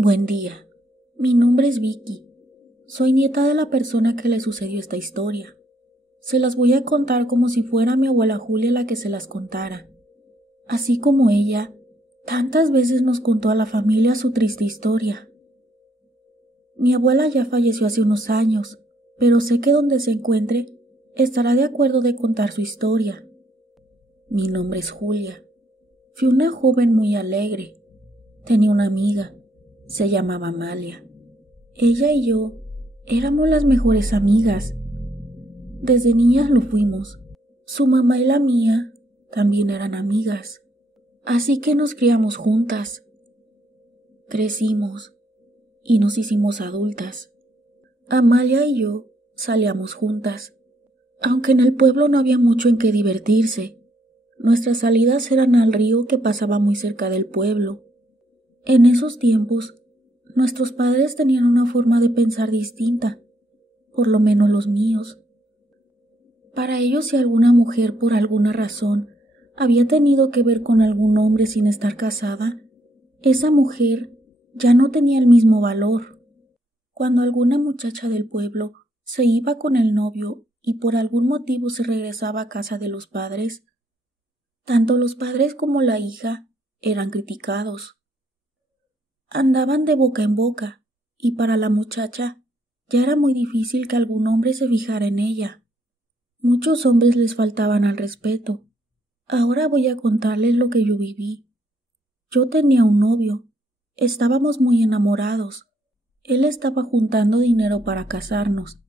Buen día. Mi nombre es Vicky. Soy nieta de la persona que le sucedió esta historia. Se las voy a contar como si fuera mi abuela Julia la que se las contara. Así como ella, tantas veces nos contó a la familia su triste historia. Mi abuela ya falleció hace unos años, pero sé que donde se encuentre, estará de acuerdo de contar su historia. Mi nombre es Julia. Fui una joven muy alegre. Tenía una amiga. Se llamaba Amalia. Ella y yo éramos las mejores amigas. Desde niñas lo fuimos. Su mamá y la mía también eran amigas. Así que nos criamos juntas. Crecimos y nos hicimos adultas. Amalia y yo salíamos juntas. Aunque en el pueblo no había mucho en qué divertirse, nuestras salidas eran al río que pasaba muy cerca del pueblo. En esos tiempos, nuestros padres tenían una forma de pensar distinta, por lo menos los míos. Para ellos, si alguna mujer por alguna razón había tenido que ver con algún hombre sin estar casada, esa mujer ya no tenía el mismo valor. Cuando alguna muchacha del pueblo se iba con el novio y por algún motivo se regresaba a casa de los padres, tanto los padres como la hija eran criticados. Andaban de boca en boca, y para la muchacha ya era muy difícil que algún hombre se fijara en ella. Muchos hombres les faltaban al respeto. Ahora voy a contarles lo que yo viví. Yo tenía un novio. Estábamos muy enamorados. Él estaba juntando dinero para casarnos.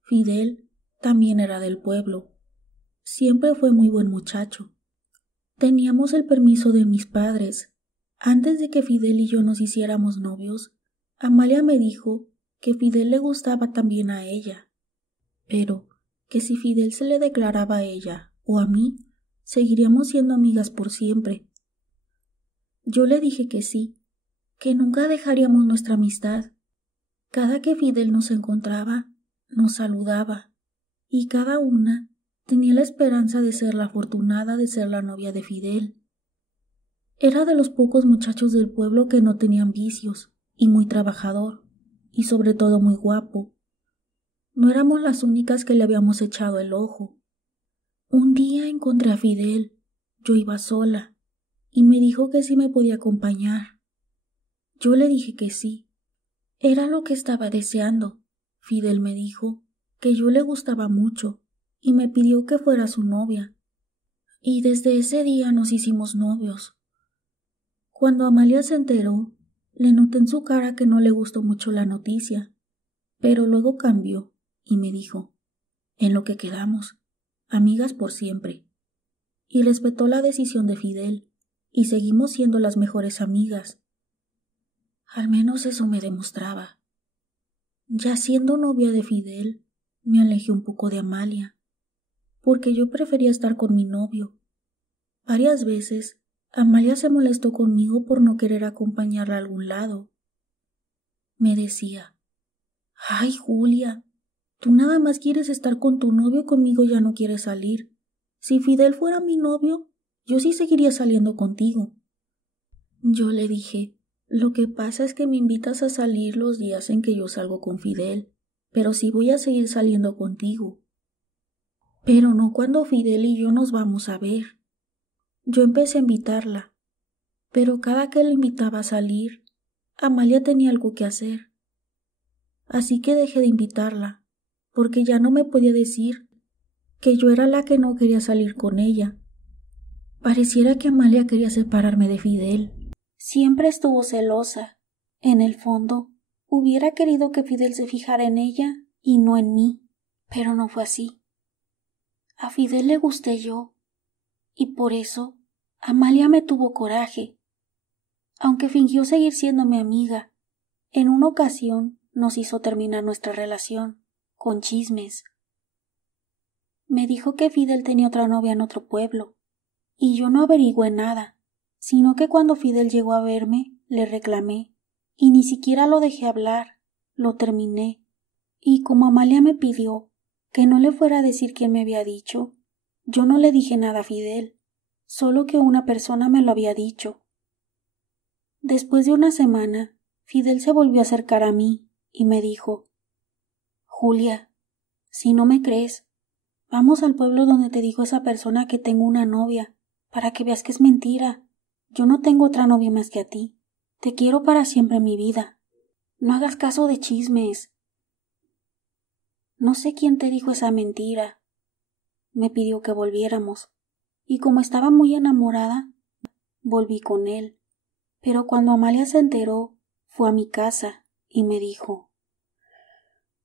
Fidel también era del pueblo. Siempre fue muy buen muchacho. Teníamos el permiso de mis padres. Antes de que Fidel y yo nos hiciéramos novios, Amalia me dijo que Fidel le gustaba también a ella, pero que si Fidel se le declaraba a ella o a mí, seguiríamos siendo amigas por siempre. Yo le dije que sí, que nunca dejaríamos nuestra amistad. Cada que Fidel nos encontraba, nos saludaba, y cada una tenía la esperanza de ser la afortunada de ser la novia de Fidel. Era de los pocos muchachos del pueblo que no tenían vicios, y muy trabajador, y sobre todo muy guapo. No éramos las únicas que le habíamos echado el ojo. Un día encontré a Fidel. Yo iba sola, y me dijo que sí me podía acompañar. Yo le dije que sí. Era lo que estaba deseando. Fidel me dijo que yo le gustaba mucho, y me pidió que fuera su novia. Y desde ese día nos hicimos novios. Cuando Amalia se enteró, le noté en su cara que no le gustó mucho la noticia, pero luego cambió y me dijo, en lo que quedamos, amigas por siempre. Y respetó la decisión de Fidel, y seguimos siendo las mejores amigas. Al menos eso me demostraba. Ya siendo novia de Fidel, me alejé un poco de Amalia, porque yo prefería estar con mi novio. Varias veces Amalia se molestó conmigo por no querer acompañarla a algún lado. Me decía, «Ay, Julia, tú nada más quieres estar con tu novio y conmigo ya no quieres salir. Si Fidel fuera mi novio, yo sí seguiría saliendo contigo». Yo le dije, «Lo que pasa es que me invitas a salir los días en que yo salgo con Fidel, pero sí voy a seguir saliendo contigo. Pero no cuando Fidel y yo nos vamos a ver». Yo empecé a invitarla, pero cada que la invitaba a salir, Amalia tenía algo que hacer. Así que dejé de invitarla, porque ya no me podía decir que yo era la que no quería salir con ella. Pareciera que Amalia quería separarme de Fidel. Siempre estuvo celosa. En el fondo, hubiera querido que Fidel se fijara en ella y no en mí, pero no fue así. A Fidel le gusté yo. Y por eso, Amalia me tuvo coraje. Aunque fingió seguir siendo mi amiga, en una ocasión nos hizo terminar nuestra relación, con chismes. Me dijo que Fidel tenía otra novia en otro pueblo, y yo no averigüé nada, sino que cuando Fidel llegó a verme, le reclamé, y ni siquiera lo dejé hablar, lo terminé, y como Amalia me pidió que no le fuera a decir quién me había dicho, yo no le dije nada a Fidel, solo que una persona me lo había dicho. Después de una semana, Fidel se volvió a acercar a mí y me dijo: Julia, si no me crees, vamos al pueblo donde te dijo esa persona que tengo una novia, para que veas que es mentira. Yo no tengo otra novia más que a ti. Te quiero para siempre en mi vida. No hagas caso de chismes. No sé quién te dijo esa mentira. Me pidió que volviéramos, y como estaba muy enamorada, volví con él. Pero cuando Amalia se enteró, fue a mi casa y me dijo: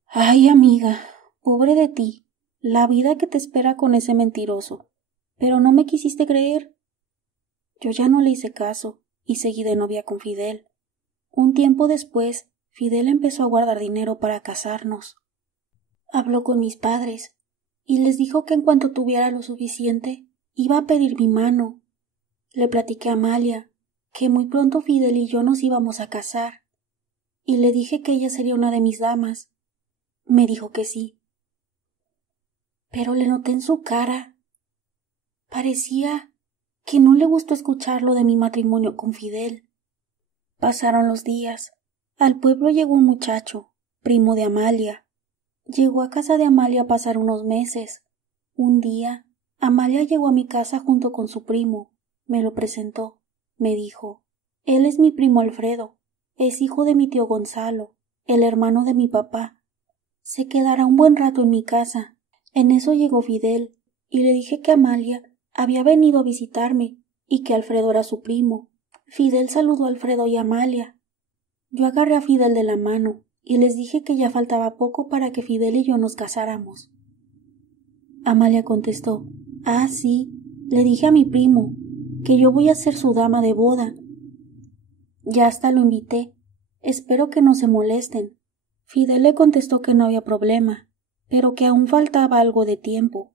Ay, amiga, pobre de ti, la vida que te espera con ese mentiroso. Pero no me quisiste creer. Yo ya no le hice caso y seguí de novia con Fidel. Un tiempo después, Fidel empezó a guardar dinero para casarnos. Habló con mis padres y les dijo que en cuanto tuviera lo suficiente, iba a pedir mi mano. Le platiqué a Amalia que muy pronto Fidel y yo nos íbamos a casar, y le dije que ella sería una de mis damas. Me dijo que sí. Pero le noté en su cara. Parecía que no le gustó escuchar lo de mi matrimonio con Fidel. Pasaron los días. Al pueblo llegó un muchacho, primo de Amalia. Llegó a casa de Amalia a pasar unos meses. Un día, Amalia llegó a mi casa junto con su primo. Me lo presentó. Me dijo: Él es mi primo Alfredo. Es hijo de mi tío Gonzalo, el hermano de mi papá. Se quedará un buen rato en mi casa. En eso llegó Fidel, y le dije que Amalia había venido a visitarme y que Alfredo era su primo. Fidel saludó a Alfredo y a Amalia. Yo agarré a Fidel de la mano y les dije que ya faltaba poco para que Fidel y yo nos casáramos. Amalia contestó: Ah, sí, le dije a mi primo que yo voy a ser su dama de boda. Ya hasta lo invité. Espero que no se molesten. Fidel le contestó que no había problema, pero que aún faltaba algo de tiempo.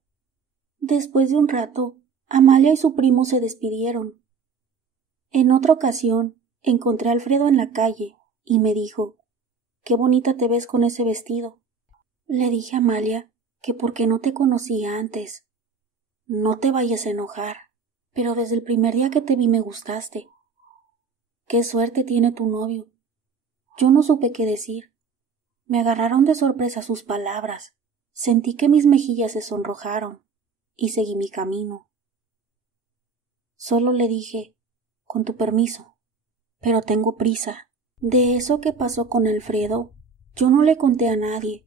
Después de un rato, Amalia y su primo se despidieron. En otra ocasión, encontré a Alfredo en la calle y me dijo: Qué bonita te ves con ese vestido. Le dije a Amalia que porque no te conocía antes. No te vayas a enojar, pero desde el primer día que te vi me gustaste. Qué suerte tiene tu novio. Yo no supe qué decir. Me agarraron de sorpresa sus palabras. Sentí que mis mejillas se sonrojaron y seguí mi camino. Solo le dije: Con tu permiso, pero tengo prisa. De eso que pasó con Alfredo, yo no le conté a nadie,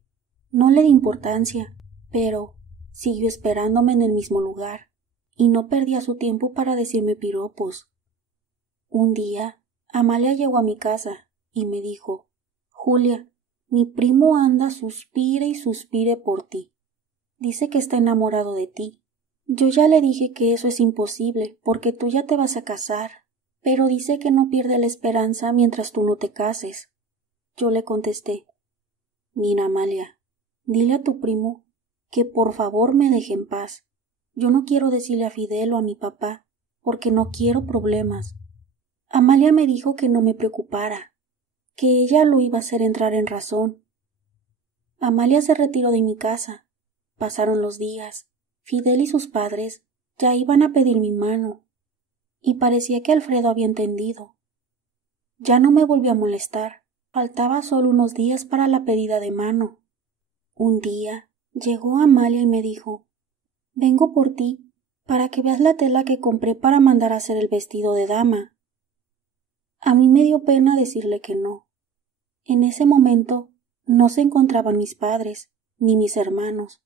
no le di importancia, pero siguió esperándome en el mismo lugar y no perdía su tiempo para decirme piropos. Un día, Amalia llegó a mi casa y me dijo: Julia, mi primo anda suspire y suspire por ti. Dice que está enamorado de ti. Yo ya le dije que eso es imposible porque tú ya te vas a casar, pero dice que no pierde la esperanza mientras tú no te cases. Yo le contesté: Mira, Amalia, dile a tu primo que por favor me deje en paz. Yo no quiero decirle a Fidel o a mi papá, porque no quiero problemas. Amalia me dijo que no me preocupara, que ella lo iba a hacer entrar en razón. Amalia se retiró de mi casa. Pasaron los días. Fidel y sus padres ya iban a pedir mi mano, y parecía que Alfredo había entendido. Ya no me volvió a molestar. Faltaba solo unos días para la pedida de mano. Un día llegó Amalia y me dijo: Vengo por ti, para que veas la tela que compré para mandar a hacer el vestido de dama. A mí me dio pena decirle que no. En ese momento no se encontraban mis padres, ni mis hermanos.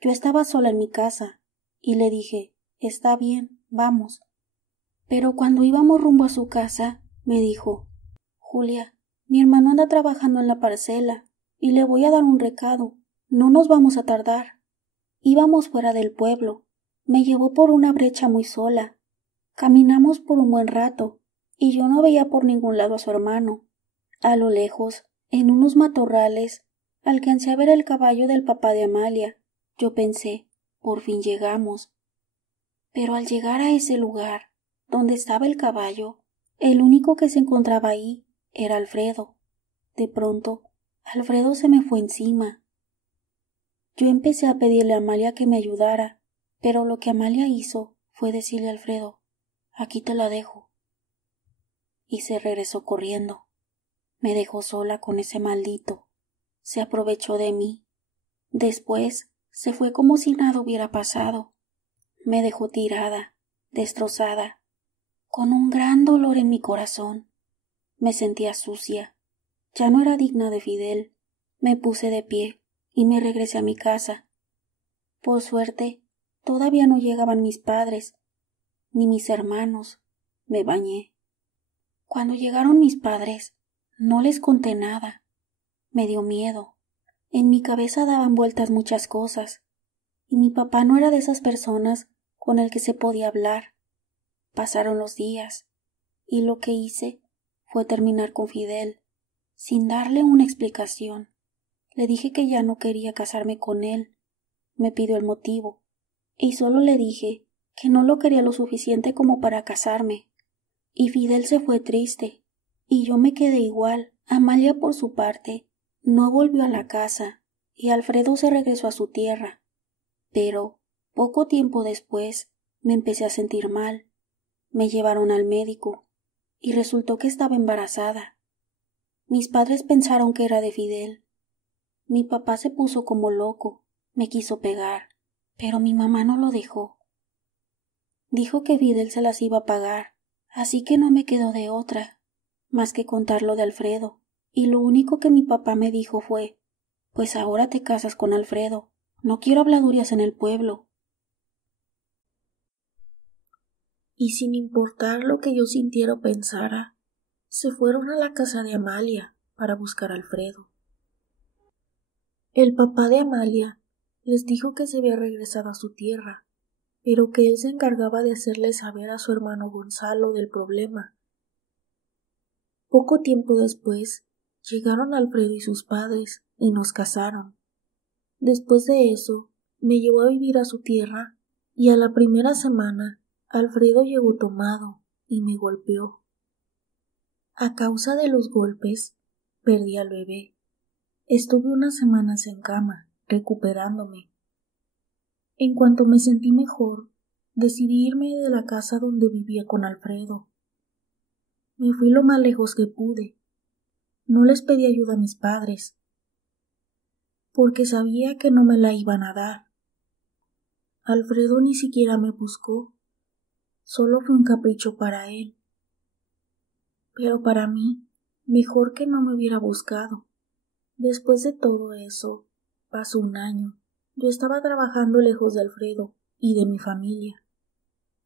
Yo estaba sola en mi casa, y le dije: Está bien, vamos. Pero cuando íbamos rumbo a su casa, me dijo: Julia, mi hermano anda trabajando en la parcela, y le voy a dar un recado. No nos vamos a tardar. Íbamos fuera del pueblo. Me llevó por una brecha muy sola. Caminamos por un buen rato, y yo no veía por ningún lado a su hermano. A lo lejos, en unos matorrales, alcancé a ver el caballo del papá de Amalia. Yo pensé: por fin llegamos. Pero al llegar a ese lugar, donde estaba el caballo, el único que se encontraba ahí era Alfredo. De pronto, Alfredo se me fue encima. Yo empecé a pedirle a Amalia que me ayudara, pero lo que Amalia hizo fue decirle a Alfredo: Aquí te la dejo. Y se regresó corriendo. Me dejó sola con ese maldito. Se aprovechó de mí. Después se fue como si nada hubiera pasado. Me dejó tirada, destrozada, con un gran dolor en mi corazón. Me sentía sucia. Ya no era digna de Fidel. Me puse de pie y me regresé a mi casa. Por suerte, todavía no llegaban mis padres, ni mis hermanos. Me bañé. Cuando llegaron mis padres, no les conté nada. Me dio miedo. En mi cabeza daban vueltas muchas cosas, y mi papá no era de esas personas con el que se podía hablar. Pasaron los días, y lo que hice fue terminar con Fidel, sin darle una explicación. Le dije que ya no quería casarme con él. Me pidió el motivo, y solo le dije que no lo quería lo suficiente como para casarme. Y Fidel se fue triste, y yo me quedé igual. Amalia, por su parte, no volvió a la casa, y Alfredo se regresó a su tierra. Pero, poco tiempo después, me empecé a sentir mal. Me llevaron al médico, y resultó que estaba embarazada. Mis padres pensaron que era de Fidel. Mi papá se puso como loco, me quiso pegar, pero mi mamá no lo dejó. Dijo que Fidel se las iba a pagar, así que no me quedó de otra, más que contar lo de Alfredo, y lo único que mi papá me dijo fue: pues ahora te casas con Alfredo, no quiero habladurías en el pueblo. Y sin importar lo que yo sintiera o pensara, se fueron a la casa de Amalia para buscar a Alfredo. El papá de Amalia les dijo que se había regresado a su tierra, pero que él se encargaba de hacerle saber a su hermano Gonzalo del problema. Poco tiempo después llegaron Alfredo y sus padres y nos casaron. Después de eso, me llevó a vivir a su tierra y a la primera semana Alfredo llegó tomado y me golpeó. A causa de los golpes, perdí al bebé. Estuve unas semanas en cama, recuperándome. En cuanto me sentí mejor, decidí irme de la casa donde vivía con Alfredo. Me fui lo más lejos que pude. No les pedí ayuda a mis padres, porque sabía que no me la iban a dar. Alfredo ni siquiera me buscó, solo fue un capricho para él. Pero para mí, mejor que no me hubiera buscado. Después de todo eso, pasó un año. Yo estaba trabajando lejos de Alfredo y de mi familia.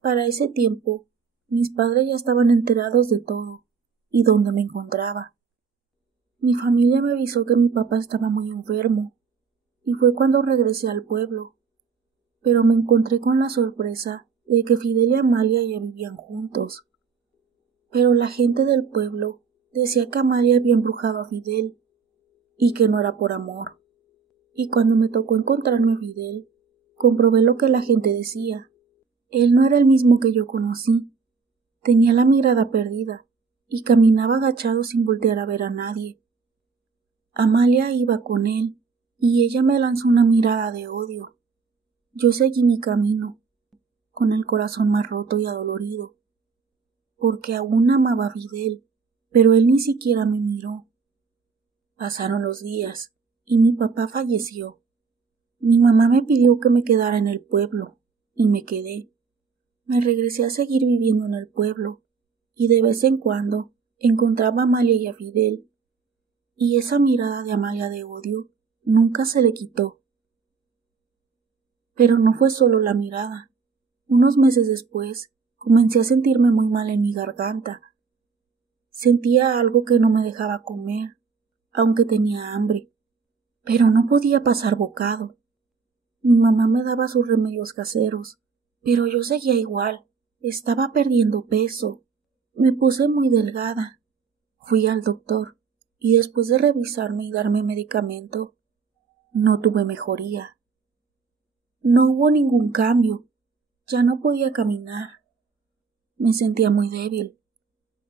Para ese tiempo, mis padres ya estaban enterados de todo y dónde me encontraba. Mi familia me avisó que mi papá estaba muy enfermo, y fue cuando regresé al pueblo. Pero me encontré con la sorpresa de que Fidel y Amalia ya vivían juntos. Pero la gente del pueblo decía que Amalia había embrujado a Fidel y que no era por amor. Y cuando me tocó encontrarme a Fidel, comprobé lo que la gente decía. Él no era el mismo que yo conocí. Tenía la mirada perdida y caminaba agachado sin voltear a ver a nadie. Amalia iba con él y ella me lanzó una mirada de odio. Yo seguí mi camino, con el corazón más roto y adolorido, porque aún amaba a Fidel, pero él ni siquiera me miró. Pasaron los días y mi papá falleció. Mi mamá me pidió que me quedara en el pueblo y me quedé. Me regresé a seguir viviendo en el pueblo y de vez en cuando encontraba a Amalia y a Fidel, y esa mirada de Amalia de odio nunca se le quitó. Pero no fue solo la mirada. Unos meses después comencé a sentirme muy mal en mi garganta. Sentía algo que no me dejaba comer, aunque tenía hambre, pero no podía pasar bocado. Mi mamá me daba sus remedios caseros, pero yo seguía igual. Estaba perdiendo peso. Me puse muy delgada. Fui al doctor y después de revisarme y darme medicamento, no tuve mejoría. No hubo ningún cambio. Ya no podía caminar. Me sentía muy débil.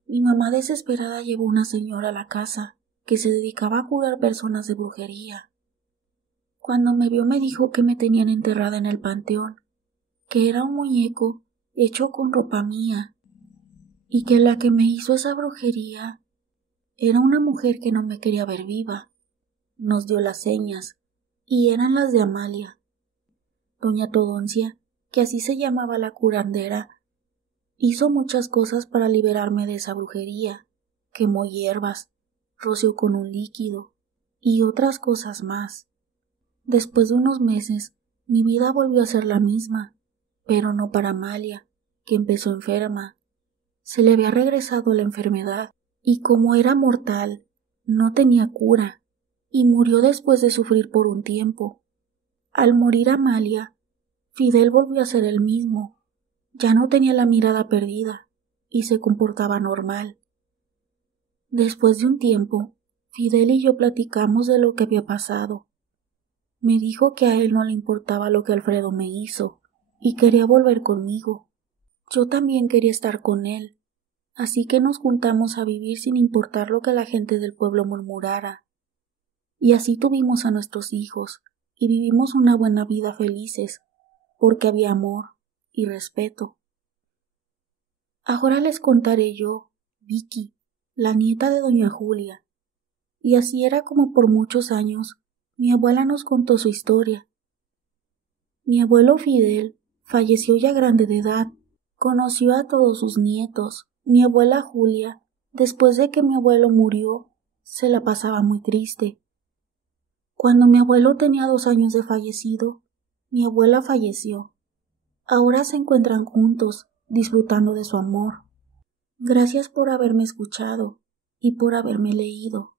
Mi mamá desesperada llevó una señora a la casa que se dedicaba a curar personas de brujería. Cuando me vio me dijo que me tenían enterrada en el panteón, que era un muñeco hecho con ropa mía, y que la que me hizo esa brujería Era una mujer que no me quería ver viva. Nos dio las señas, y eran las de Amalia. Doña Todoncia, que así se llamaba la curandera, hizo muchas cosas para liberarme de esa brujería. Quemó hierbas, roció con un líquido, y otras cosas más. Después de unos meses, mi vida volvió a ser la misma, pero no para Amalia, que empezó enferma. Se le había regresado la enfermedad, y como era mortal, no tenía cura, y murió después de sufrir por un tiempo. Al morir Amalia, Fidel volvió a ser el mismo. Ya no tenía la mirada perdida, y se comportaba normal. Después de un tiempo, Fidel y yo platicamos de lo que había pasado. Me dijo que a él no le importaba lo que Alfredo me hizo, y quería volver conmigo. Yo también quería estar con él, así que nos juntamos a vivir sin importar lo que la gente del pueblo murmurara. Y así tuvimos a nuestros hijos, y vivimos una buena vida felices, porque había amor y respeto. Ahora les contaré yo, Vicky, la nieta de doña Julia. Y así era como por muchos años mi abuela nos contó su historia. Mi abuelo Fidel falleció ya grande de edad. Conoció a todos sus nietos. Mi abuela Julia, después de que mi abuelo murió, se la pasaba muy triste. Cuando mi abuelo tenía 2 años de fallecido, mi abuela falleció. Ahora se encuentran juntos, disfrutando de su amor. Gracias por haberme escuchado y por haberme leído.